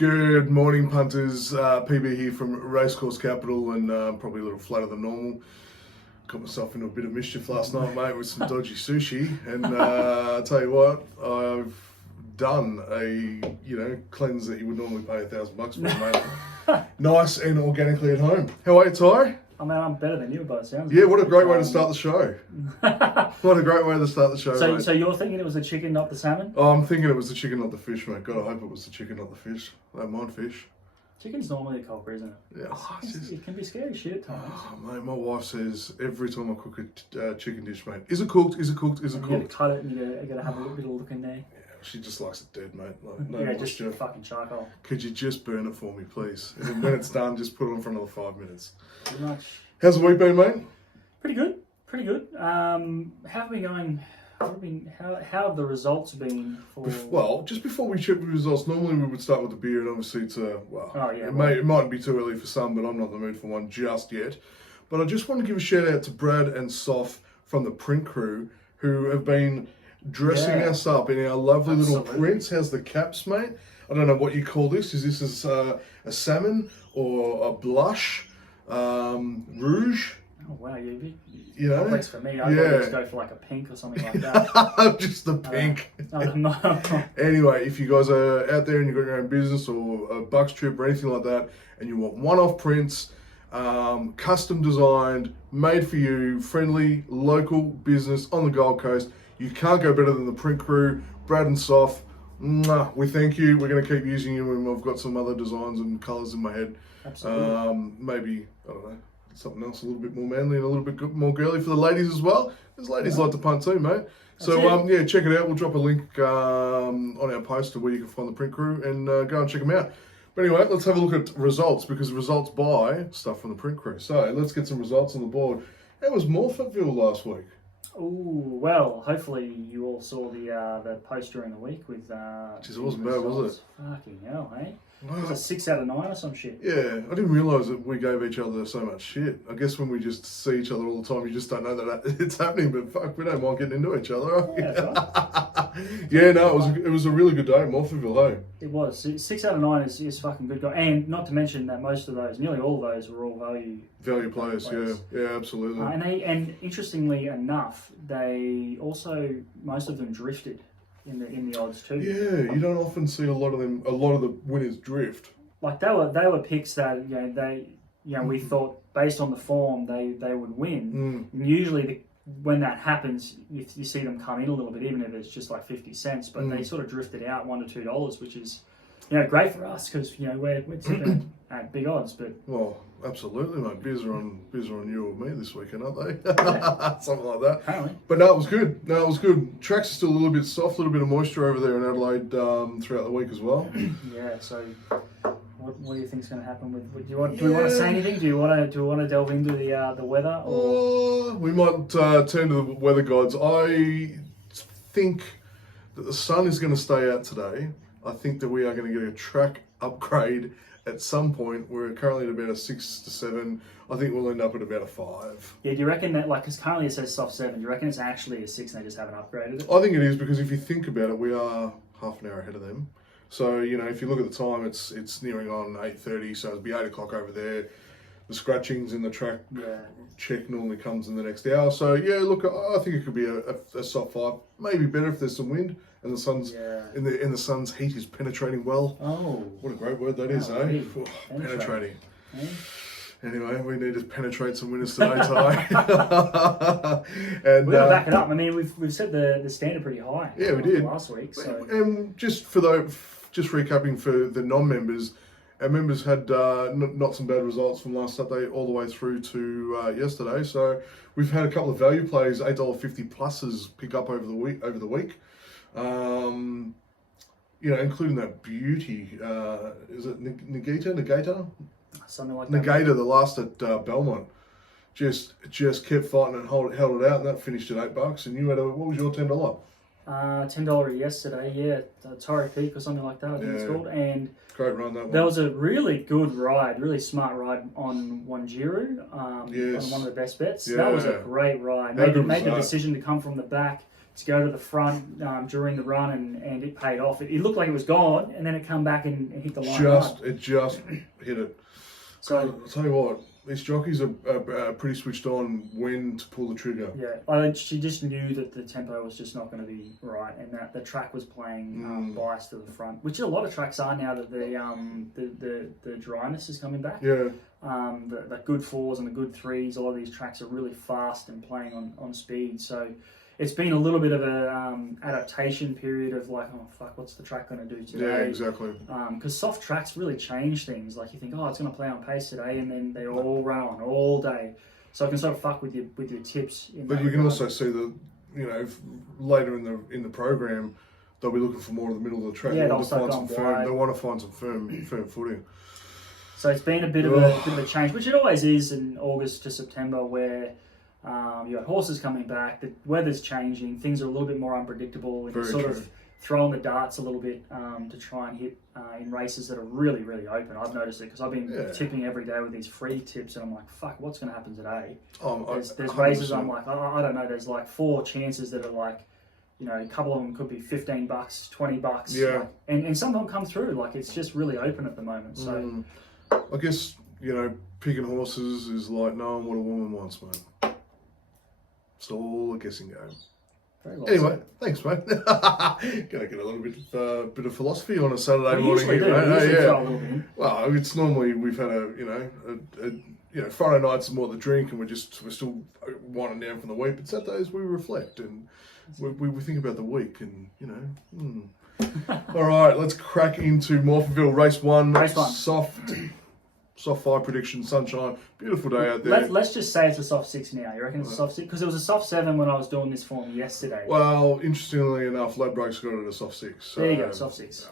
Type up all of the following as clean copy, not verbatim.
Good morning, punters. PB here from Racecourse Capital, and probably a little flatter than normal. Got myself into a bit of mischief last night, mate, with some dodgy sushi. And I'll tell you what, I've done a cleanse that you would normally pay $1,000 for, mate. Nice and organically at home. How are you, Ty? I mean, I'm better than you by the sounds. Yeah, what a great way to start the show. What a great way to start the show, mate. So you're thinking it was the chicken, not the salmon? Oh, I'm thinking it was the chicken, not the fish, mate. God, I hope it was the chicken, not the fish. I don't mind fish. Chicken's normally a culprit, isn't it? Yeah. It can be scary shit at times. Oh, mate, my wife says every time I cook a chicken dish, mate, is it cooked? Is it cooked? Is it You cooked? gotta cut it and you gotta have a little bit of look in there. Yeah, she just likes it dead, mate. Like, no Yeah, moisture. just fucking charcoal. Could you just burn it for me, please? And when it's done, just put it on for another 5 minutes. Pretty much. How's the week been, mate? Pretty good. Pretty good. How have we going? How have the results been for? Well, just before we check the results, normally we would start with the beer, and obviously it might be too early for some, but I'm not in the mood for one just yet. But I just want to give a shout out to Brad and Soph from the print crew, who have been dressing us up in our lovely little prints. How's the caps, mate? I don't know what you call this. Is this a salmon or a blush? Rouge? Oh wow, you know, complex for me. I'd always go for like a pink or something like that. Just the pink. No. Anyway, if you guys are out there and you've got your own business or a bucks trip or anything like that, and you want one-off prints, custom designed, made for you, friendly, local business on the Gold Coast, you can't go better than the print crew. Brad and Soph, we thank you. We're going to keep using you, and I've got some other designs and colours in my head. Absolutely. Maybe, I don't know, something else a little bit more manly and a little bit more girly for the ladies as well. Because ladies like to punt too, mate. So check it out. We'll drop a link on our post to where you can find the print crew and go and check them out. But anyway, let's have a look at results, because results buy stuff from the print crew. So let's get some results on the board. How was Morphettville last week? Oh, well, hopefully you all saw the post during the week with... Jeez, it wasn't bad, was it? Fucking hell, eh? Wow. It was a 6 out of 9 or some shit. Yeah, I didn't realise that we gave each other so much shit. I guess when we just see each other all the time, you just don't know that it's happening, but fuck, we don't mind getting into each other. Yeah, that's right. Yeah, no, it was a really good day at Morphettville, hey? It was. 6 out of 9 is fucking good. And not to mention that most of those, nearly all of those, were all value players. Yeah, absolutely. And interestingly enough, they also, most of them drifted in the odds too. Yeah, you don't often see a lot of the winners drift. Like they were picks that we thought based on the form they would win. And usually when that happens, you see them come in a little bit, even if it's just like 50 cents. But they sort of drifted out $1 to $2, which is great for us because we're sitting at big odds. But well, absolutely, mate. Beers are on you or me this weekend, aren't they? Something like that. Apparently. But no, it was good. Tracks are still a little bit soft, a little bit of moisture over there in Adelaide throughout the week as well. Yeah. So, what do you think is going to happen with? Do we want to say anything? Do we want to delve into the weather? Or? We might turn to the weather gods. I think that the sun is going to stay out today. I think that we are going to get a track upgrade at some point. We're currently at about a 6 to 7. I think we'll end up at about a 5. Yeah, do you reckon that, because currently it says soft 7, do you reckon it's actually a 6 and they just haven't upgraded it? I think it is, because if you think about it, we are half an hour ahead of them. So, if you look at the time, it's nearing on 8:30, so it'll be 8 o'clock over there. The scratchings in the track check normally comes in the next hour. So, yeah, look, I think it could be a soft 5. Maybe better if there's some wind and the sun's in the sun's heat is penetrating well. Oh, what a great word that is, eh? Penetrating. Anyway, we need to penetrate some winners today, Ty. And we're gonna back it up. I mean, we've set the standard pretty high. Yeah, we did last week. So. And just recapping for the non-members, our members had not some bad results from last Saturday all the way through to yesterday. So we've had a couple of value plays, $8.50 pluses pick up over the week. Including that beauty. Is it Negator? Something like that. Negator, the last at Belmont. Just kept fighting and held it out, and that finished at $8. And you had what was your $10? $10 yesterday, yeah. Torrey Peak or something like that, I think it's called. And great run that one. There was a really good ride, really smart ride on Wanjiru, on one of the best bets. That was a great ride. Made the decision to come from the back, to go to the front during the run, and it paid off. It looked like it was gone, and then it come back and hit the line. It just hit it. So I'll tell you what, these jockeys are pretty switched on when to pull the trigger. Yeah, she just knew that the tempo was just not going to be right, and that the track was playing bias to the front, which a lot of tracks are now that the dryness is coming back. Yeah. The good 4s and the good 3s, a lot of these tracks are really fast and playing on speed. So it's been a little bit of a adaptation period of like, oh fuck, what's the track going to do today? Yeah, exactly. Because soft tracks really change things. Like you think, oh, it's going to play on pace today, and then they all run on all day. So it can sort of fuck with your tips. But you can also see that, you know, later in the program, they'll be looking for more of the middle of the track. Yeah, they want to find some firm footing. So it's been a bit of a change, which it always is in August to September, where you got horses coming back, the weather's changing, things are a little bit more unpredictable, and you're sort of throwing the darts a little bit to try and hit in races that are really, really open. I've noticed it because I've been tipping every day with these free tips, and I'm like, fuck, what's going to happen today? There's races I'm like, I don't know, there's like 4 chances that are like, you know, a couple of them could be $15, $20. Yeah. Like, and some of them come through. Like, it's just really open at the moment. So I guess, you know, picking horses is like knowing what a woman wants, mate. It's all a guessing game. Very well anyway, said. Thanks, mate. Gonna get a little bit of philosophy on a Saturday morning. Well, it's normally we've had a Friday nights are more the drink, and we're still winding down from the week. But Saturdays we reflect and we think about the week, and you know. All right, let's crack into Morphettville Race 1. Soft 5 prediction, sunshine, beautiful day out there. Let's just say it's a soft 6 now. You reckon it's a soft 6? Because it was a soft 7 when I was doing this form yesterday. Well, interestingly enough, Ladbroke's got it at a soft 6. So, there you go, soft 6.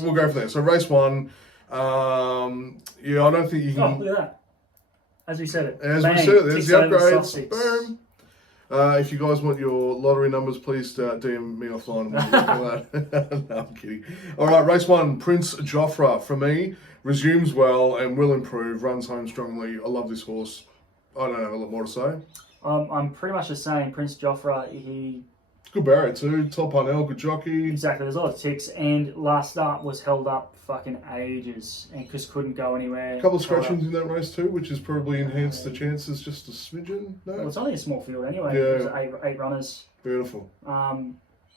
We'll go for that. So race 1, I don't think you can... Oh, look at that. As we said it. There's the upgrades. Boom. If you guys want your lottery numbers, please DM me offline. No, I'm kidding. All right, race 1, Prince Joffre for me. Resumes well and will improve. Runs home strongly. I love this horse. I don't have a lot more to say. I'm pretty much the same. Prince Joffre, he... Good barrier too. Top Parnell, good jockey. Exactly. There's a lot of ticks. And last start was held up fucking ages and just couldn't go anywhere. A couple of scratchings in that race too, which has probably enhanced the chances just a smidgen. No? Well, it's only a small field anyway. Yeah. It was 8 runners. Beautiful.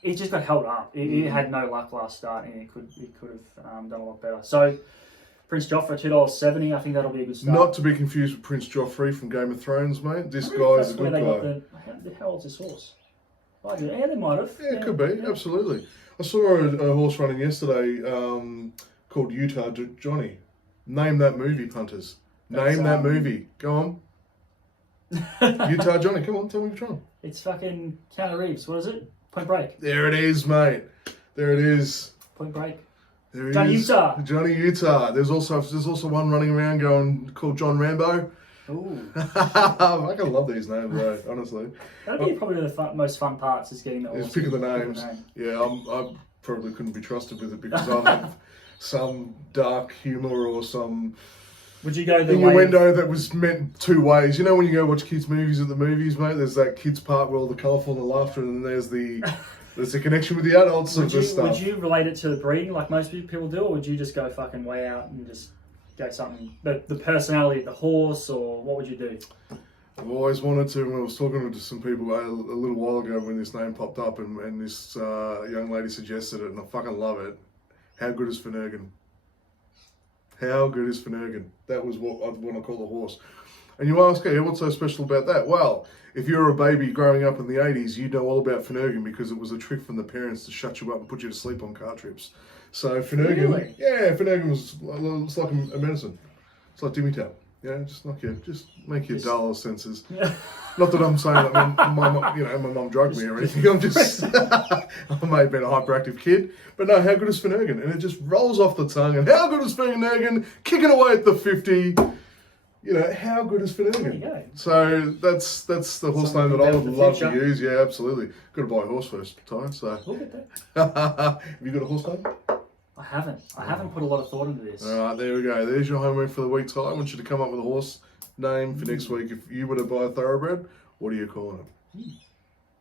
It just got held up. It had no luck last start, and it could have done a lot better. So Prince Joffre, $2.70. I think that'll be a good start. Not to be confused with Prince Joffrey from Game of Thrones, mate. This guy's a good guy. How old's this horse? Yeah, they might have. Yeah, it could be. Yeah. Absolutely. I saw a horse running yesterday called Utah Johnny. Name that movie, punters. Name that movie. Go on. Utah Johnny. Come on, tell me which one. It's fucking Keanu Reeves. What is it? Point Break. There it is, mate. There it is. Point Break. There he Johnny is. Utah. Johnny Utah. There's also one running around called John Rambo. Ooh. I can love these names, though, honestly. That'd be probably the most fun parts is getting the horse. Is picking the names. Yeah, I probably couldn't be trusted with it because I have some dark humour or some Would you go the innuendo that was meant 2 ways. You know when you go watch kids' movies at the movies, mate, there's that kids part where all the colourful and the laughter, and then there's the connection with the adults of this stuff. Would you relate it to the breeding like most people do, or would you just go fucking way out and just go something, the personality of the horse, or what would you do? I've always wanted to, when I was talking to some people a little while ago when this name popped up and this young lady suggested it, and I fucking love it. How good is Finnegan? How good is Finnegan? That was what I'd want to call the horse. And you ask, hey, what's so special about that? Well, if you're a baby growing up in the 80s, you know all about Finnegan because it was a trick from the parents to shut you up and put you to sleep on car trips. So Finnegan, really? Yeah, Finnegan was, it's like a medicine. It's like Dimmitab. Yeah, just make you dull senses. Yeah. Not that I'm saying that my mum drugged me or anything. I'm just, I may have been a hyperactive kid, but no, how good is Finnegan? And it just rolls off the tongue. And how good is Finnegan? Kicking away at the 50. You know, how good is Finnegan? There you go. So that's the horse name that I would love to use. Yeah, absolutely. Got to buy a horse first, Ty. So. Look at that. Have you got a horse name? I haven't put a lot of thought into this. All right, there we go. There's your homework for the week, Ty. I want you to come up with a horse name for next week. If you were to buy a thoroughbred, what are you calling it?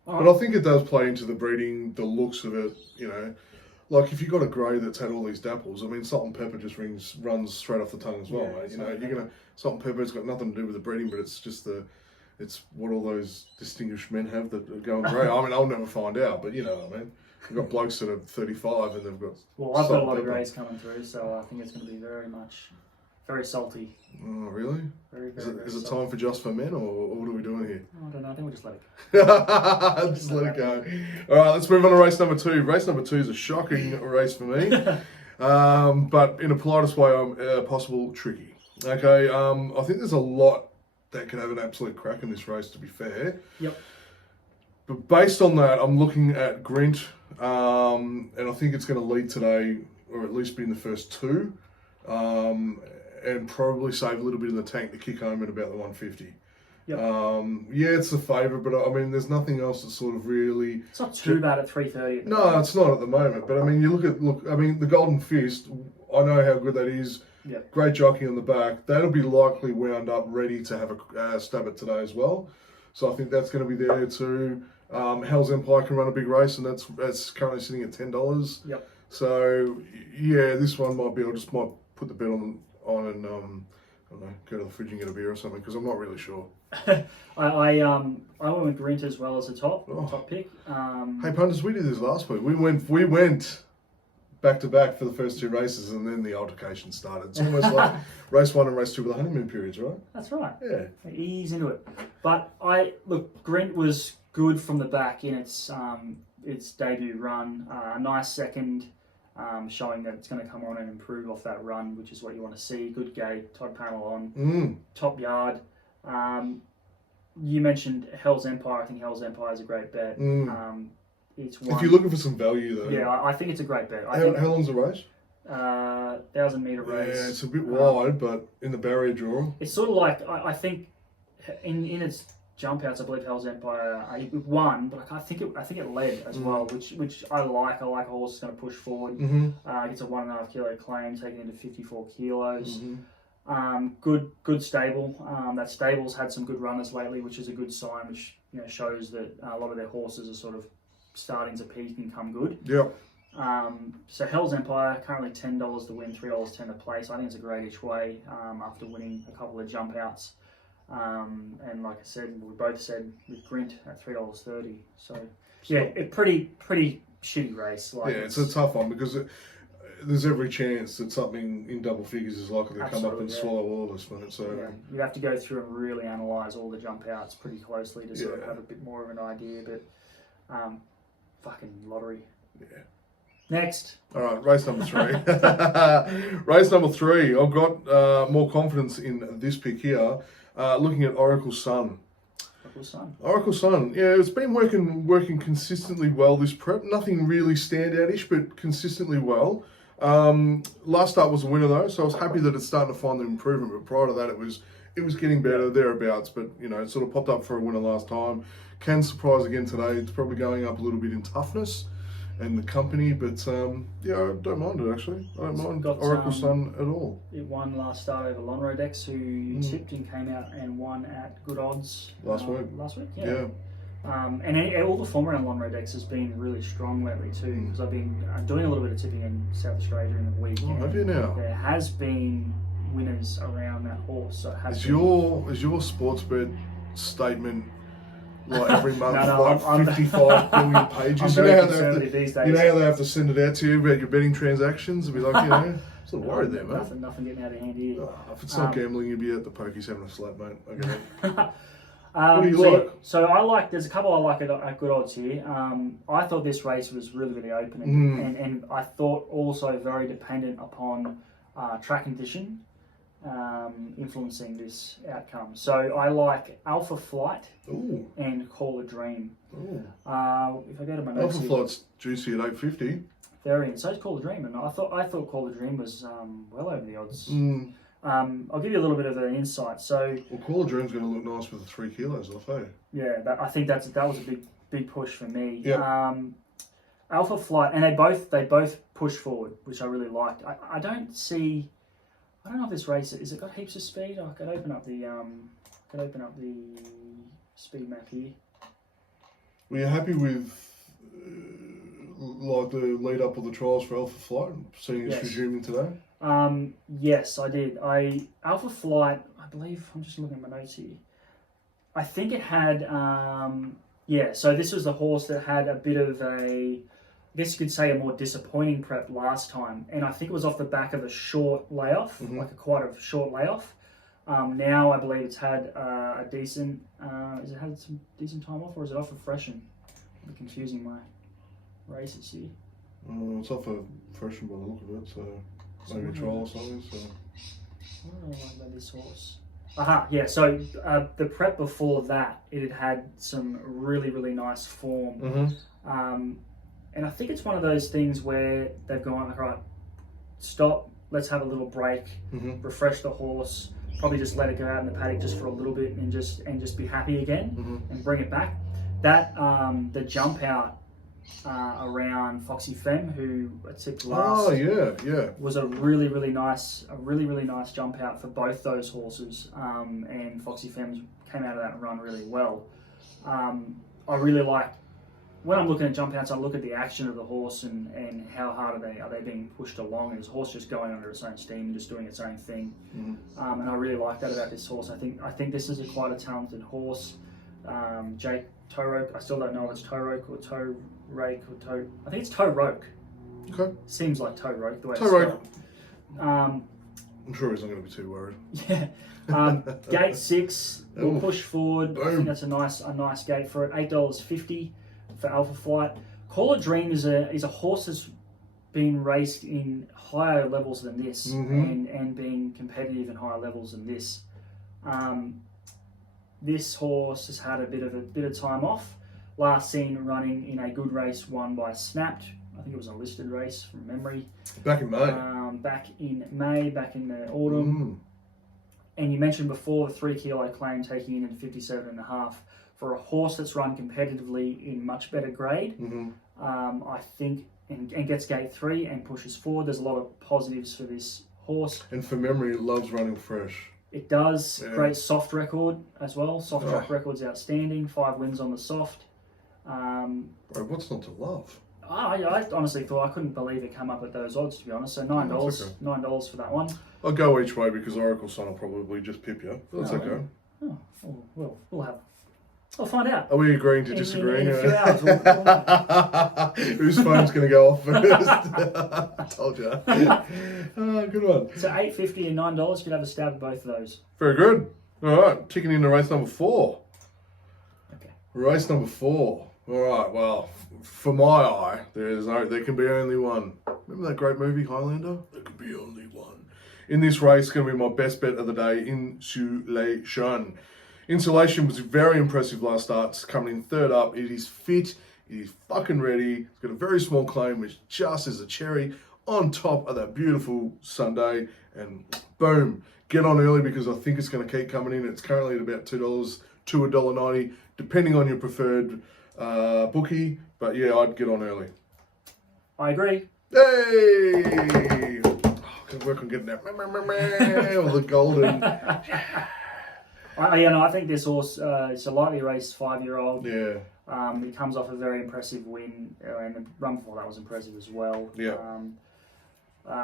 But I think it does play into the breeding, the looks of it, you know. Like if you've got a grey that's had all these dapples, I mean, salt and pepper just runs straight off the tongue as well, mate. You know, salt and pepper's got nothing to do with the breeding, but it's just it's what all those distinguished men have that are going grey. I mean, I'll never find out, but you know what I mean. We've got blokes that are 35 and they've got. Well, I've got a lot of greys coming through, so I think it's going to be very salty. Oh, really? Is it time for Just for Men, or what are we doing here? I don't know. I think we'll just let it go. Just let it go. All right, let's move on to race number 2. Race number 2 is a shocking race for me, but in the politest way possible, tricky. Okay, I think there's a lot that can have an absolute crack in this race, to be fair. Yep. But based on that, I'm looking at Grint, and I think it's going to lead today, or at least be in the first 2. And probably save a little bit in the tank to kick home at about the 150. Yep. Yeah, it's the favourite, but I mean, there's nothing else that's sort of really. It's not too bad at 3:30. No, it's not at the moment. But I mean, I mean, the Golden Fist. I know how good that is. Yep. Great jockey on the back. That'll be likely wound up, ready to have a stab at today as well. So I think that's going to be there too. Hell's Empire can run a big race, and that's currently sitting at $10. Yep. So yeah, this one might be. I just might put the bet on and I don't know, go to the fridge and get a beer or something, because I'm not really sure. I went with Grint as well as a top pick. Hey punters, we did this last week. We went back to back for the first 2 races, and then the altercation started. It's almost like race 1 and race 2 with the honeymoon periods, right? That's right. Yeah. Ease into it. But Grint was good from the back in its debut run. A nice second. Showing that it's going to come on and improve off that run, which is what you want to see. Good gate, Todd panel on, top yard. You mentioned Hell's Empire. I think Hell's Empire is a great bet. It's one. If you're looking for some value, though. Yeah, I think it's a great bet. How long's the race? 1,000-metre race. Yeah, it's a bit wide, but in the barrier draw. It's sort of like, I think, in its jump outs, I believe Hell's Empire it won, but I think it led as well, which I like. I like a horse that's going to push forward. Gets a 1.5 kilo claim, taken into 54 kilos. Good stable. That stable's had some good runners lately, which is a good sign, which shows that a lot of their horses are sort of starting to peak and come good. Yep. So Hell's Empire currently $10 to win, $3.10 to place. I think it's a great each way after winning a couple of jump outs. And like I said, we both said with Grint at $3.30. So yeah, a pretty shitty race. Yeah, it's a tough one because there's every chance that something in double figures is likely to come up and swallow all of us, mate. So you have to go through and really analyse all the jump outs pretty closely to sort of have a bit more of an idea. But fucking lottery. Yeah. Next. All right, race number 3. Race number 3. I've got more confidence in this pick here. Looking at Oracle Sun. Oracle Sun. Yeah, it's been working consistently well this prep. Nothing really standout-ish, but consistently well. Last start was a winner though, so I was happy that it's starting to find the improvement. But prior to that, it was getting better thereabouts. But it sort of popped up for a winner last time. Can surprise again today. It's probably going up a little bit in toughness and the company, but yeah, I don't mind it actually. I don't mind Oracle Sun at all. It won last start over Lonrodex, who you tipped and came out and won at good odds last week. Yeah. And all the form around Lonrodex has been really strong lately too, because I've been doing a little bit of tipping in South Australia in the week. Oh, have you now? There has been winners around that horse. So is your sports bet statement like every month, I'm 55 billion pages? You know how they have to send it out to you about your betting transactions and be like, I'm sort of worried there, mate. Nothing getting out of hand here. If it's not gambling, you'd be at the pokies having a slap, mate. I get it. What do you like? So I like. There's a couple I like at good odds here. I thought this race was really open, and I thought also very dependent upon track condition influencing this outcome. So I like Alpha Flight and Call a Dream. If I go to my notes, Alpha Flight's juicy at 850. Very, so it's Call a Dream, and I thought Call a Dream was well over the odds. I'll give you a little bit of an insight. So, Call a Dream's going to look nice with the 3 kilos off, eh? Yeah, I think that was a big push for me. Yep. Alpha Flight, and they both push forward, which I really liked. I don't know if this race is it got heaps of speed. I could open up the speed map here. Were you happy with like the lead up of the trials for Alpha Flight, seeing it's resuming today? Yes, I did. Alpha Flight, I believe, I'm just looking at my notes here. I think it had, so this was the horse that had a bit of a, I guess you could say a more disappointing prep last time. And I think it was off the back of a short layoff, like quite a short layoff. Now I believe it's had a decent, has it had some decent time off, or is it off a freshen? I'm confusing my races here. It's off a freshen by the look of it, so maybe a trial or something. So. What do I like about this horse? Aha, yeah, so the prep before that, it had some really, really nice form. And I think it's one of those things where they've gone, like, right, stop, let's have a little break, refresh the horse, probably just let it go out in the paddock just for a little bit and just be happy again and bring it back. That, the jump out around Foxy Femme, who I tipped last. Oh yeah. Was a really, really nice jump out for both those horses. And Foxy Femme came out of that run really well. I really like, when I'm looking at jump outs, I look at the action of the horse and how hard are they being pushed along, and is the horse just going under its own steam and just doing its own thing. And I really like that about this horse. I think this is quite a talented horse. Jake Toroke, I still don't know if it's Toroke or Toe Rake or Toe. I think it's Toe Roke. Okay. Seems like Toe Roke the way Toe it's Roke. spelled. I'm sure he's not going to be too worried. Yeah. Gate 6. We'll push forward. Boom. I think that's a nice gate for it. $8.50 for Alpha Flight. Call a Dream is a horse that's been raced in higher levels than this, and being competitive in higher levels than this. This horse has had a bit of time off. Last seen running in a good race won by Snapped. I think it was a listed race from memory. Back in May. Back in the autumn. And you mentioned before the 3 kilo claim taking in at 57.5 for a horse that's run competitively in much better grade. I think and gets gate 3 and pushes forward. There's a lot of positives for this horse. And for memory, it loves running fresh. It does. Yeah. Great soft record as well. Soft track record's outstanding. 5 wins on the soft. Bro, what's not to love? I honestly thought, I couldn't believe it came up at those odds, to be honest. So $9, okay. $9 for that one. I'll go each way because Oracle Sun will probably just pip you. That's okay. Oh, well, we'll find out. Are we agreeing to disagree? In a few hours. Whose phone's going to go off first? I told you. Good one. So $8.50 and $9, you could have a stab at both of those. Very good. All right, ticking into race number 4. Okay. Race number 4. All right, well, for my eye, there can be only one. Remember that great movie, Highlander? There can be only one. In this race, going to be my best bet of the day, Insulation. Insulation was very impressive last start. It's coming in third up. It is fit. It is fucking ready. It's got a very small claim, which just is a cherry on top of that beautiful Sunday. And boom, get on early because I think it's going to keep coming in. It's currently at about $2 to $1.90, depending on your preferred bookie. But yeah, I'd get on early. I agree. Hey! Gotta work on getting that with the golden. I think this horse is a lightly raced 5-year-old. Yeah. He comes off a very impressive win, and the run before that was impressive as well. Yeah.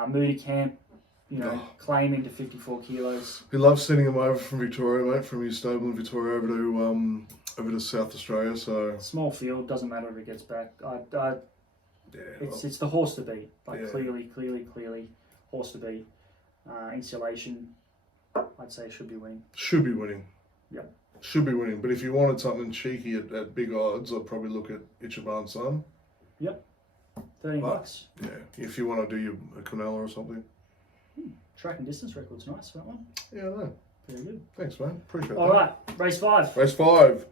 Moody Camp, claiming to 54 kilos. He loves sending him over from Victoria, mate, from his stable in Victoria over to South Australia. So small field, doesn't matter if it gets back. It's the horse to beat. Clearly, horse to beat. Insulation, I'd say should be winning. Should be winning. Yep. Should be winning. But if you wanted something cheeky at big odds, I'd probably look at Ichiban Sun. Yep. $13. Yeah. If you want to do your Canela or something. Track and distance record's nice for that one. Yeah, I know. Very good. Thanks, man. Appreciate that. All right. Race 5. Race 5.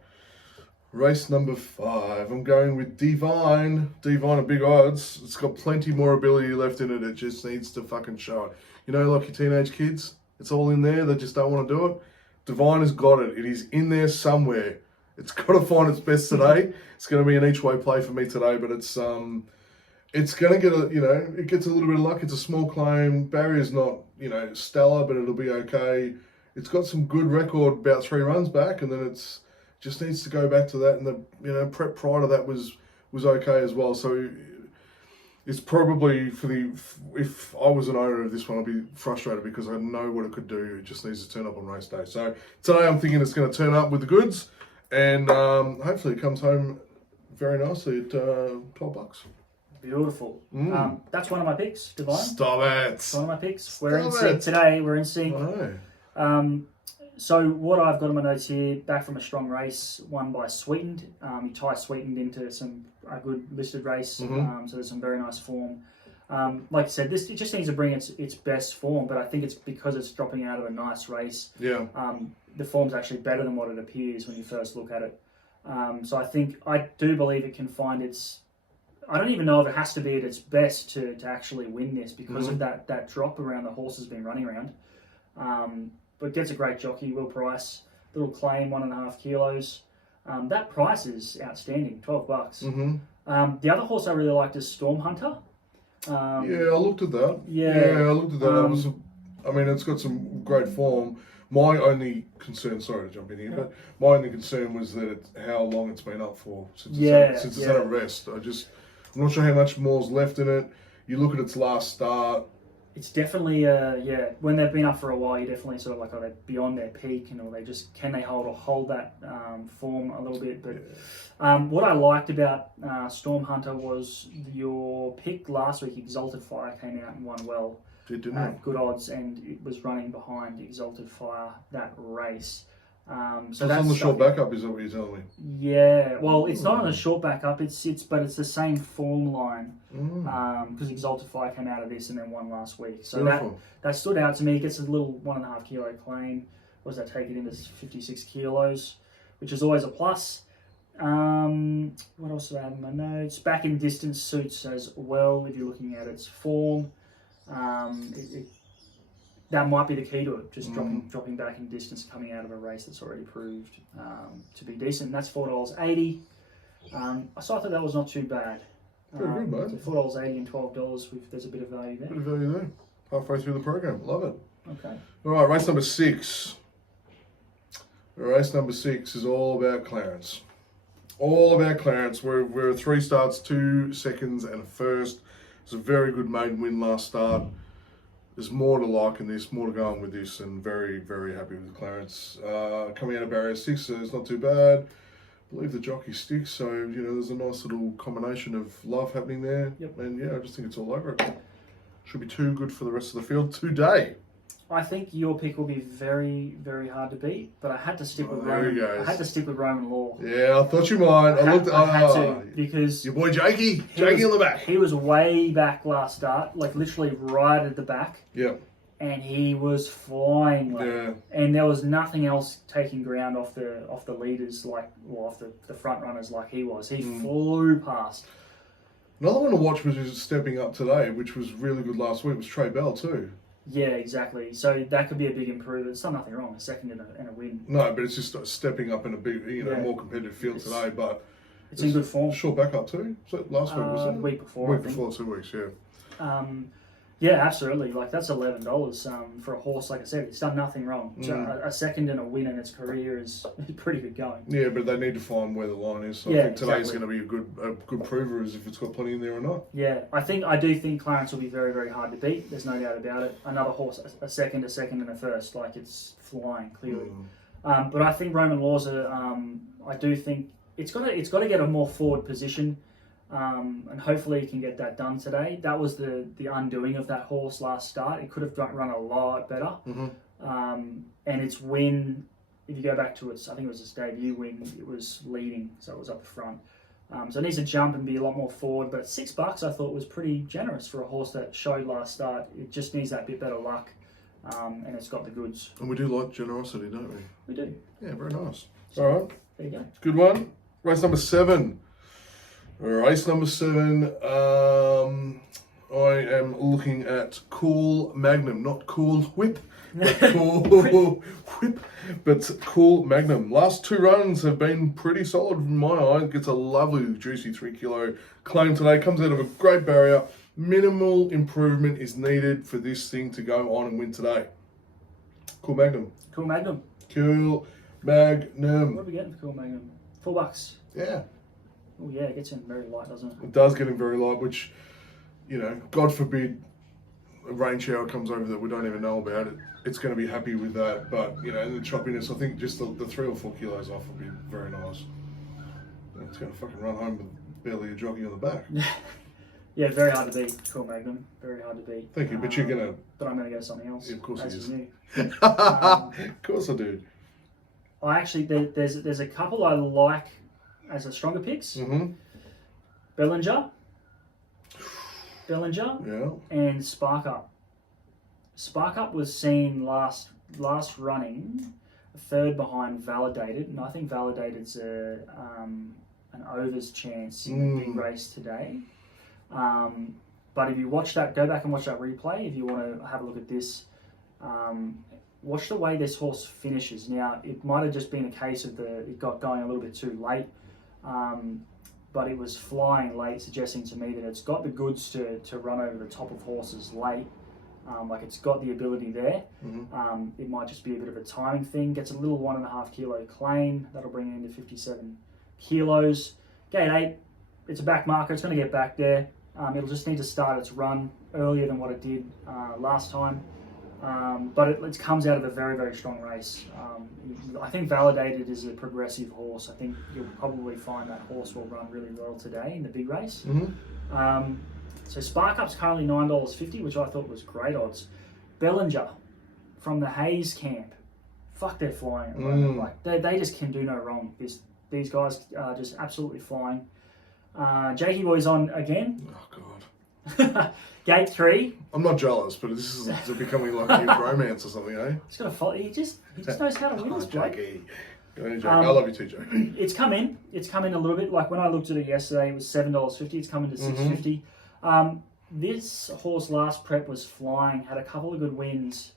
Race number 5. I'm going with Divine. Divine at big odds. It's got plenty more ability left in it. It just needs to fucking show it. You know, like your teenage kids? It's all in there. They just don't want to do it. Divine has got it. It is in there somewhere. It's got to find its best today. It's going to be an each way play for me today, but it's going to get it gets a little bit of luck. It's a small claim. Barrier's not, stellar, but it'll be okay. It's got some good record, about 3 runs back, and then it's Just needs to go back to that, and the prep prior to that was okay as well. So it's probably if I was an owner of this one, I'd be frustrated because I know what it could do. It just needs to turn up on race day. So today I'm thinking it's going to turn up with the goods, and hopefully it comes home very nicely at $12. Beautiful. That's one of my picks, Divine. Stop it. It's one of my picks. We're in sync today. We're in sync. So what I've got on my notes here, back from a strong race, won by Sweetened. You tie Sweetened into a good listed race, so there's some very nice form. Like I said, it just needs to bring its best form, but I think it's because it's dropping out of a nice race. Yeah. The form's actually better than what it appears when you first look at it. So I do believe it can find its. I don't even know if it has to be at its best to actually win this because of that drop around the horse has been running around. But gets a great jockey, Will Price, little claim, 1.5 kilos. That price is outstanding, $12. The other horse I really liked is Storm Hunter. I looked at that. I looked at that. It's got some great form. My only concern, sorry to jump in here, but my only concern was that how long it's been up for since it's had a rest. I'm not sure how much more's left in it. You look at its last start. It's definitely, when they've been up for a while, you definitely sort of like, are they beyond their peak, and can they hold that form a little bit? But what I liked about Storm Hunter was your pick last week, Exalted Fire, came out and won well. Didn't it? Good odds, and it was running behind Exalted Fire that race. So that's on the short backup, is that what you're telling me? Yeah, well, it's not on the short backup. But it's the same form line because Exalted Fire came out of this and then won last week. So that stood out to me. It gets a little 1.5 kilo claim. What does that take it into 56 kilos, which is always a plus. What else do I have in my notes? Back in distance suits as well. If you're looking at its form, that might be the key to it, just dropping back in distance, coming out of a race that's already proved to be decent. And that's $4.80. So I thought that was not too bad. Very good, mate. So $4.80 and $12, there's a bit of value there. Bit of value there. Halfway through the program. Love it. Okay. All right, race number 6. Race number 6 is all about clearance. All about clearance. We're 3 starts, 2 seconds and a first. It was a very good maiden win last start. There's more to like in this, more to go on with this, and very, very happy with Clarence. Coming out of barrier 6, so it's not too bad. I believe the jockey sticks, so there's a nice little combination of love happening there. Yep. And I just think it's all over it. Should be too good for the rest of the field today. I think your pick will be very, very hard to beat, but I had to stick with Roman. I had to stick with Roman Law. Yeah, I thought you might. I had to because your boy Jakey on the back. He was way back last start, like literally right at the back. Yeah. And he was flying. And there was nothing else taking ground off the leaders, off the front runners like he was. He flew past. Another one to watch was just stepping up today, which was really good last week, was Trey Bell too. Yeah, exactly. So that could be a big improvement. It's not nothing wrong, a second and a win. No, but it's just stepping up in a big, more competitive field today. But it's in good form. Short backup too. So last week was it? Week before. Week before, 2 weeks. Yeah. Yeah, absolutely. That's $11 for a horse. Like I said, it's done nothing wrong. So a second and a win in its career is pretty good going. Yeah, but they need to find where the line is. So I think today's going to be a good prover as if it's got plenty in there or not. Yeah, I do think Clarence will be very, very hard to beat. There's no doubt about it. Another horse, a second, and a first. It's flying clearly. But I think Roman Law's I do think it's got to get a more forward position. And hopefully he can get that done today. That was the undoing of that horse last start. It could have run a lot better. And its win, if you go back to I think it was its debut win, it was leading, so it was up front. So it needs to jump and be a lot more forward. But $6 I thought was pretty generous for a horse that showed last start. It just needs that bit better luck, and it's got the goods. And we do like generosity, don't we? We do. Yeah, very nice. All right. There you go. Good one. Race number 7. Race number 7, I am looking at Cool Magnum, not Cool Whip, but Cool Whip, but Cool Magnum. Last 2 runs have been pretty solid in my eye. Gets a lovely, juicy 3 kilo claim today. Comes out of a great barrier. Minimal improvement is needed for this thing to go on and win today. Cool Magnum. Cool Magnum. Cool Magnum. What are we getting for Cool Magnum? $4. Yeah. Oh yeah, it gets in very light, doesn't it? It does get in very light, which, you know, God forbid a rain shower comes over that we don't even know about. It's going to be happy with that. But, you know, the choppiness, I think just the 3 or 4 kilos off would be very nice. It's going to fucking run home with barely a jockey on the back. Yeah, very hard to beat. Cool Magnum, very hard to beat. Thank you, but you're going to... But I'm going to go something else. Yeah, of course it is. Of course I do. I actually, there's a couple I like as a stronger picks. Mm-hmm. Bellinger, yeah, and Spark Up. Spark Up was seen last running, third behind Validated, and I think Validated's an overs chance in the big race today. But if you watch that, go back and watch that replay. If you want to have a look at this, watch the way this horse finishes. Now, it might have just been a case of it got going a little bit too late. But it was flying late, suggesting to me that it's got the goods to run over the top of horses late. Like it's got the ability there. Mm-hmm. It might just be a bit of a timing thing. Gets a little 1.5 kilo claim. That'll bring it into 57 kilos. Gate 8, it's a back marker. It's going to get back there. It'll just need to start its run earlier than what it did last time. But it comes out of a very, very strong race. I think Validated is a progressive horse. I think you'll probably find that horse will run really well today in the big race. Mm-hmm. So Spark Up's currently $9.50, which I thought was great odds. Bellinger from the Hayes camp. Fuck, they're flying at the moment. Like they just can do no wrong. These guys are just absolutely flying. Jakey Boy's on again. Oh God. Gate 3. I'm not jealous, but this is becoming like a new romance or something, eh? He's got to follow. He just knows how to win this bloke. Jakey. Go ahead, Jakey. I love you too, Jakey. It's come in. It's come in a little bit. Like when I looked at it yesterday, it was $7.50. It's coming to $6.50. This horse last prep was flying. Had a couple of good wins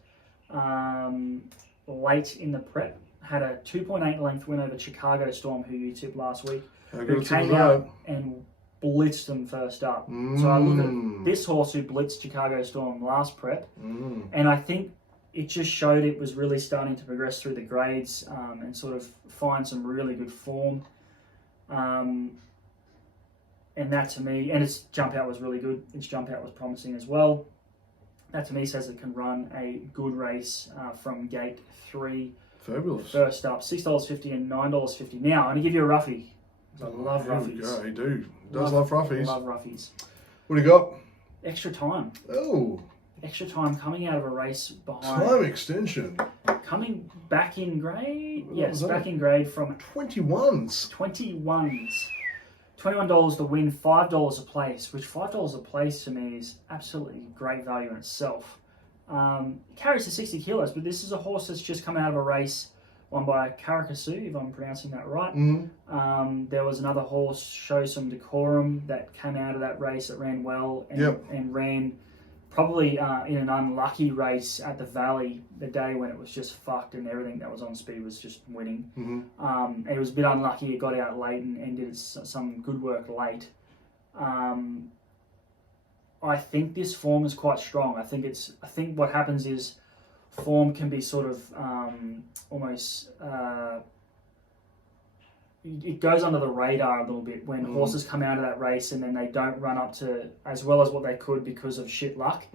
late in the prep. Had a 2.8 length win over Chicago Storm, who you tipped last week. Who came out and blitzed them first up. So I look at this horse who blitzed Chicago Storm last prep, and I think it just showed it was really starting to progress through the grades and sort of find some really good form. And that to me, and its jump out was really good. Its jump out was promising as well. That to me says it can run a good race from gate 3. Fabulous. First up, $6.50 and $9.50. Now, I'm going to give you a roughie. I love roughies. Yeah, he does love roughies. I love roughies. What do you got? Extra time. Oh. Extra time coming out of a race behind. Time extension. Coming back in grade. Yes, back in grade from 21s. 21s. $21 to win, $5 a place, which $5 a place to me is absolutely great value in itself. Carries to 60 kilos, but this is a horse that's just come out of a race won by Caracasoo, if I'm pronouncing that right. There was another horse, Show Some Decorum, that came out of that race that ran well and ran probably in an unlucky race at the Valley the day when it was just fucked and everything that was on speed was just winning. And it was a bit unlucky. It got out late and did some good work late. I think this form is quite strong. I think what happens is form can be sort of almost it goes under the radar a little bit when horses come out of that race and then they don't run up to as well as what they could because of shit luck.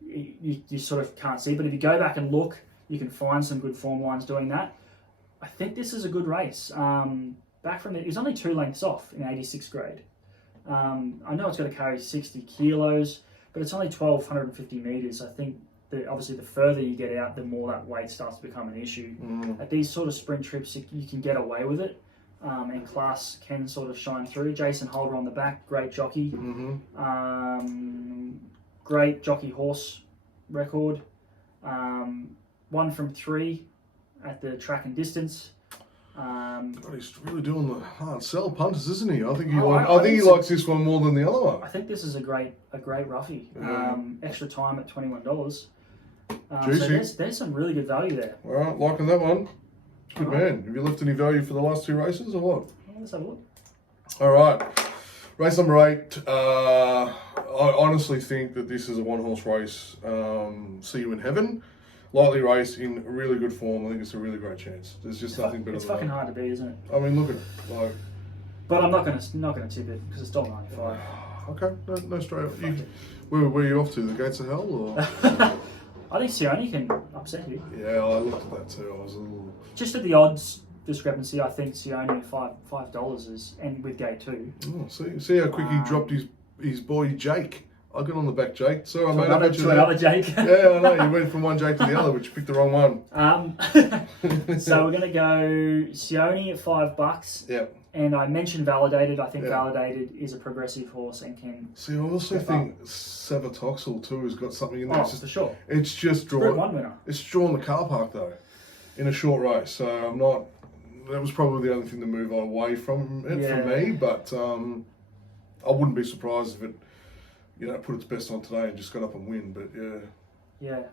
You sort of can't see. But if you go back and look, you can find some good form lines doing that. I think this is a good race. Back from it was only 2 lengths off in 86th grade. I know it's got to carry 60 kilos, but it's only 1,250 meters. I think that obviously the further you get out, the more that weight starts to become an issue. At these sort of sprint trips, you can get away with it, and class can sort of shine through. Jason Holder on the back, great jockey. Great jockey horse record. 1 from 3 at the track and distance. God, he's really doing the hard sell punters, isn't he? I think he likes this one more than the other one. I think this is a great roughie. Extra time at $21. So there's some really good value there. All right, liking that one. Good man. Have you left any value for the last 2 races or what? Let's have a look. All right. Race number 8. I honestly think that this is a 1-horse race. See you in heaven. lightly raced in really good form, I think it's a really great chance. There's just nothing better. It's than fucking that. hard to beat, isn't it? I mean, look at it. Like, but I'm not gonna tip it because it's $1.95. Okay, no straight. Where are you off to? The gates of hell, or? I think Sione can upset you. Yeah, I looked at that too. I was a little. Just at the odds discrepancy, I think Sione $5 is, and with gate 2. Oh, see how quick he dropped his boy Jake. I got on the back, Jake. So I made another Jake. Yeah, I know. You went from one Jake to the other, but you picked the wrong one. So we're gonna go Sione at $5. Yeah. And I mentioned Validated. I think Validated is a progressive horse and can. See, I also think Savatoxel too has got something in there. Oh, for sure. It's just Group drawn. 1 winner. It's drawn the car park though, in a short race. So I'm not. That was probably the only thing to move away from it for me. But I wouldn't be surprised if it, put its best on today and just got up and win. But yeah.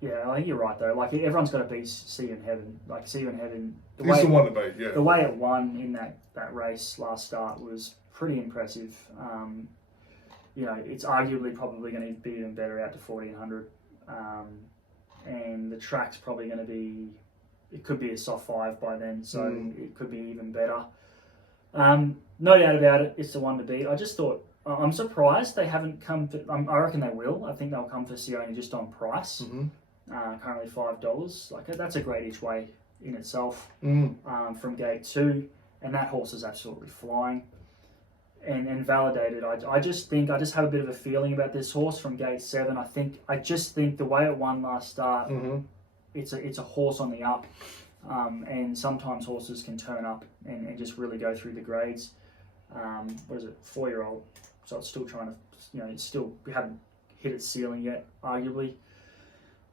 Yeah, I think you're right though. Like everyone's got to beat See You in Heaven. Like See You in Heaven. He's the one to beat. Yeah. The way it won in that race last start was pretty impressive. It's arguably probably going to be even better out to 1400, and the track's probably going to be. It could be a soft 5 by then, so it could be even better. No doubt about it. It's the one to beat. I just thought. I'm surprised they haven't come to. I reckon they will. I think they'll come for Sione just on price. Mm-hmm. Currently $5. Like that's a great each way in itself. From gate 2, and that horse is absolutely flying. And Validated. I just have a bit of a feeling about this horse from gate 7. I just think the way it won last start, it's a horse on the up, and sometimes horses can turn up and just really go through the grades. What is it? 4-year-old. So it's still trying to, we haven't hit its ceiling yet, arguably.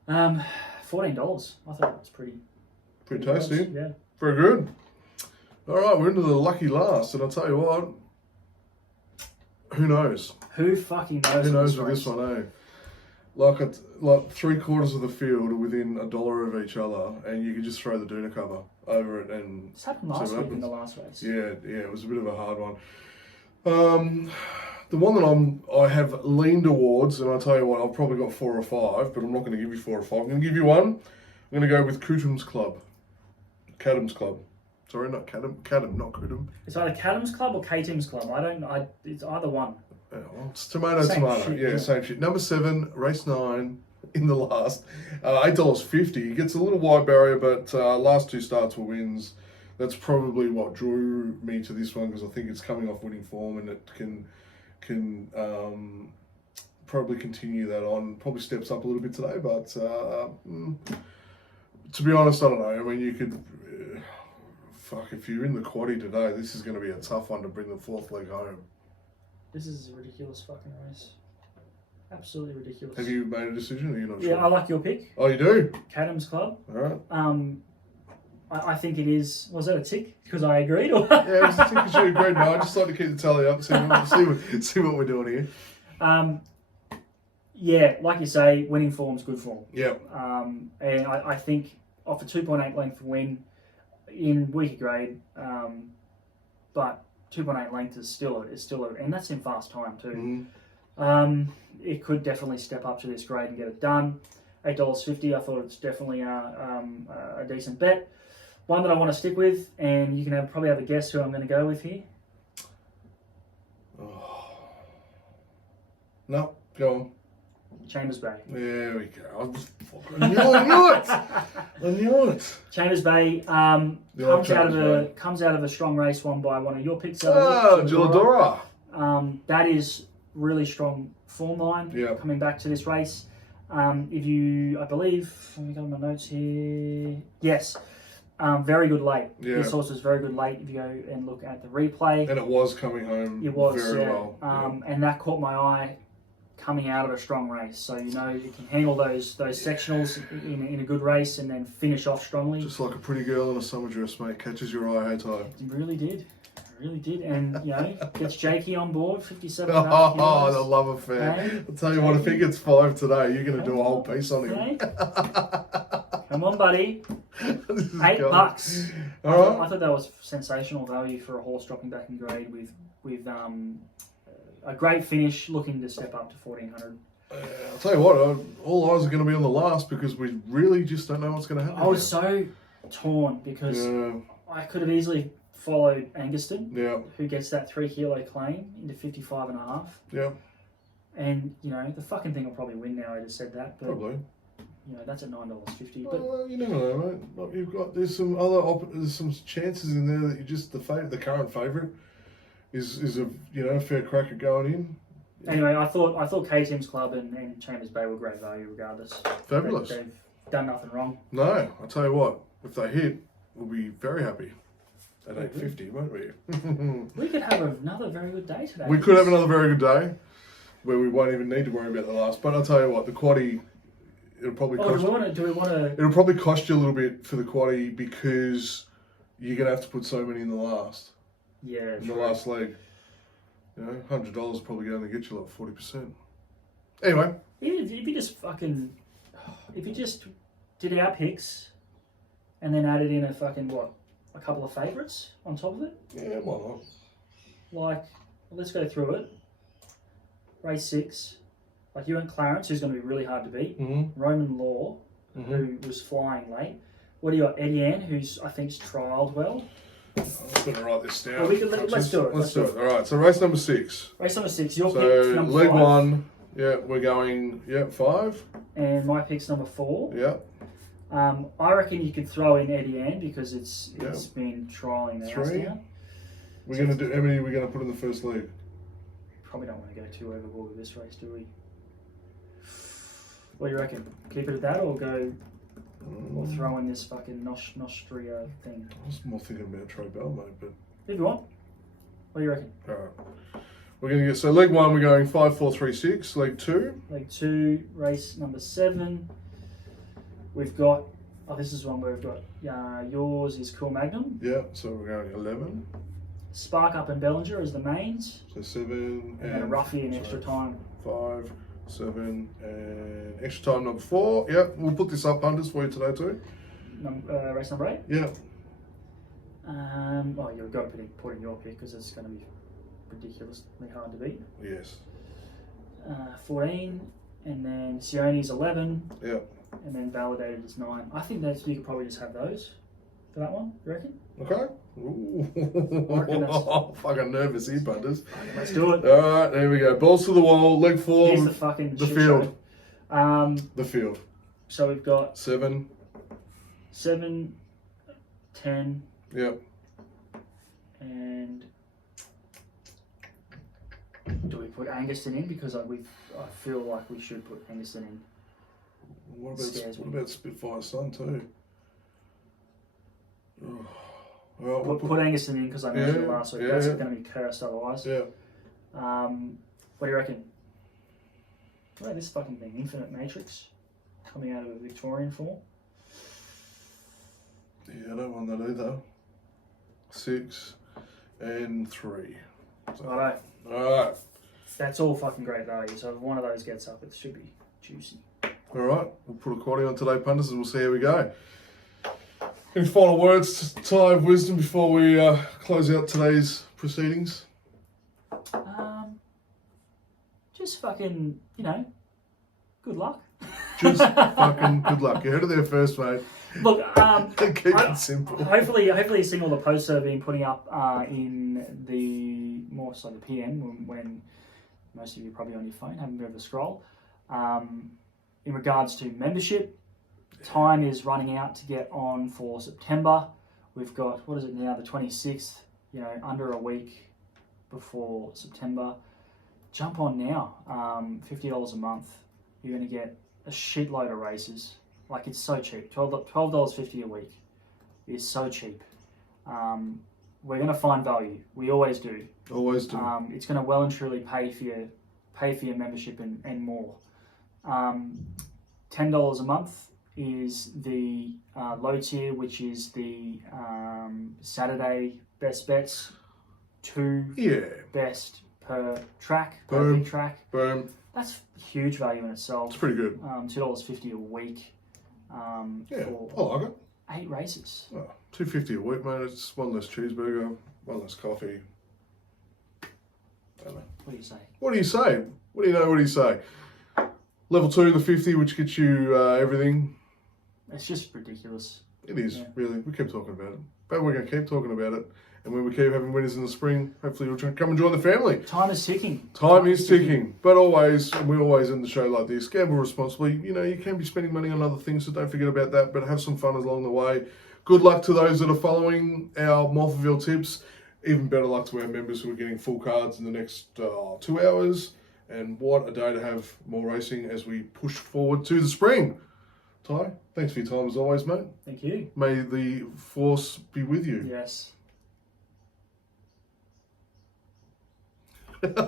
$14. I thought that was pretty tasty. Nice. Yeah. Very good. All right, we're into the lucky last, and I'll tell you what. Who knows? Who fucking knows? Who knows with this one, eh? Like 3/4 of the field are within $1 of each other, and you can just throw the Doona cover over it and. This happened last week in the last race. Yeah, it was a bit of a hard one. The one that I have leaned towards, and I'll tell you what, I've probably got 4 or 5, but I'm not going to give you 4 or 5. I'm going to give you one. I'm going to go with Cootam's Club. Cadam's Club. Sorry, not Cadam, not Cootam. It's either Cadam's Club or Catim's Club. It's either one. Well, it's tomato. Shit, yeah, same shit. Number 7, race 9 in the last. $8.50. He gets a little wide barrier, but last 2 starts were wins. That's probably what drew me to this one, because I think it's coming off winning form and it can probably continue that on. Probably steps up a little bit today, but to be honest, I don't know. I mean, you could if you're in the quaddie today, this is going to be a tough one to bring the 4th leg home. This is a ridiculous fucking race. Absolutely ridiculous. Have you made a decision, or are you not sure? Yeah, I like your pick. Oh, you do? Cadam's Club. All right. I think it is. Was that a tick? Because I agreed. Or? Yeah, it was a tick because you agreed. No, I just like to keep the tally up, see what we're doing here. Yeah, like you say, winning form's good form. Yeah. And I think off a 2.8 length win in weaker grade, but 2.8 length is still and that's in fast time too. It could definitely step up to this grade and get it done. $8.50. I thought it's definitely a decent bet. One that I want to stick with, and you can probably have a guess who I'm going to go with here. Oh. No, go on. Chambers Bay. There we go. I knew it. I knew it. Chambers Bay comes out of a strong race won by one of your picks. Gilladora. That is really strong form line coming back to this race. I believe, let me go on my notes here. Yes. Very good late. Yeah. This horse was very good late if you go and look at the replay. And it was coming home very well. And that caught my eye coming out of a strong race. So, it can handle those sectionals in a good race and then finish off strongly. Just like a pretty girl in a summer dress, mate. Catches your eye, hey, Ty? It really did. And, gets Jakey on board, 57 Oh, the love affair. Hey? I'll tell you what, if he gets 5 today, you're going to do a whole piece on him. Hey? Come on, buddy. $8. All right. I thought that was sensational value for a horse dropping back in grade with a great finish, looking to step up to 1400. I'll tell you what, all eyes are going to be on the last because we really just don't know what's going to happen. I was so torn because I could have easily followed Anguston, who gets that 3 kilo claim into 55.5. Yeah. And, you know, the fucking thing will probably win now, I just said that. But, probably. You know, that's at $9.50. Well, you never know, mate. Like you've got, there's some chances in there that you just, the current favourite is a, you know, fair crack at going in. Anyway, I thought K-Team's Club and Chambers Bay were great value regardless. Fabulous. They've done nothing wrong. No, I'll tell you what, if they hit, we'll be very happy. At 8.50, won't we? We could have another very good day today. We could have another very good day where we won't even need to worry about the last. But I'll tell you what, the quaddie, it'll probably cost. Do we want to? It'll probably cost you a little bit for the quaddie because you're gonna have to put so many in the last. Yeah. In the last leg, you know, $100 is probably going to get you like 40%. Anyway, if you just did our picks and then added in a couple of favourites on top of it. Yeah, why not? Like, let's go through it. Race 6, like you went Clarence, who's going to be really hard to beat. Mm-hmm. Roman Law, who was flying late. What do you got? Ediane, who's I think's trialled well. I'm just going to write this down. Well, let's do it. Let's do it. All right. So race number 6. Race number 6. Your so pick number leg 5. 1. Yeah, we're going. 5. And my pick's number 4. Yeah. I reckon you could throw in Ediane because it's been trialling the 3. down. We're going to do. How many are we going to put in the first leg? Probably don't want to go too overboard with this race, do we? What do you reckon? Keep it at that or go or throw in this fucking Nostria thing? I was more thinking about Trey Bell, mate, but if you want. What do you reckon? Alright. We're gonna get leg 1 we're going 5, 4, 3, 6. Leg 2. Leg 2, race number 7. We've got this is one where we've got yours is Cool Magnum. Yeah, so we're going 11. Spark Up and Bellinger as the mains. So 7 and a roughie and extra time. 5, 7 and extra time number 4. Yeah, we'll put this up punters for you today too. Race number 8. Yeah. You've got to put in your pick because it's going to be ridiculously hard to beat. Yes. 14, and then Sione's 11. Yeah. And then Validated is 9. I think that you could probably just have those for that one. You reckon? Okay. Ooh. Fucking nervous here, punters. Let's do it. All right, there we go. Balls to the wall. Leg 4. Here's the fucking the field. The field. So we've got 7, 10. Yep. And do we put Anguston in? Because I feel like we should put Anguston in. What about Spitfire Sun too? Well, put Anguston in because I mentioned it last week. That's going to be cursed otherwise. Yeah. What do you reckon? What about this fucking thing? Infinite Matrix coming out of a Victorian form. Yeah, I don't want that either. 6 and 3. So, Alright. Alright. That's all fucking great value. So if one of those gets up, it should be juicy. Alright, we'll put a quaddie on today, punters, and we'll see how we go. Any final words to tie of wisdom before we close out today's proceedings? Just fucking, good luck. Just fucking good luck. You heard it there first, mate. Look, keep it simple. Hopefully you've seen all the posts that have been putting up in the more so the PM when most of you are probably on your phone having a bit of a scroll. In regards to membership, time is running out to get on for September. We've got, what is it now, the 26th, under a week before September. Jump on now, $50 a month. You're going to get a shitload of races. Like, it's so cheap. $12.50 a week is so cheap. We're going to find value. We always do. Always do. It's going to well and truly pay for your membership and more. $10 a month is the low tier, which is the Saturday best bets. 2 best per track, per big track. Boom. That's huge value in itself. It's pretty good. $2.50 a week. For I like it. 8 races. Oh, $2.50 a week, mate. It's one less cheeseburger, one less coffee. I don't know. What do you say? What do you say? What do you know? What do you say? Level 2, the 50, which gets you everything. It's just ridiculous. It is, really. We keep talking about it. But we're going to keep talking about it. And when we keep having winners in the spring, hopefully you'll come and join the family. Time is ticking. Time is ticking. But always, and we always end the show like this, gamble responsibly. You know, you can be spending money on other things, so don't forget about that. But have some fun along the way. Good luck to those that are following our Morphettville tips. Even better luck to our members who are getting full cards in the next 2 hours. And what a day to have more racing as we push forward to the spring. Ty, thanks for your time as always, mate. Thank you. May the force be with you. Yes.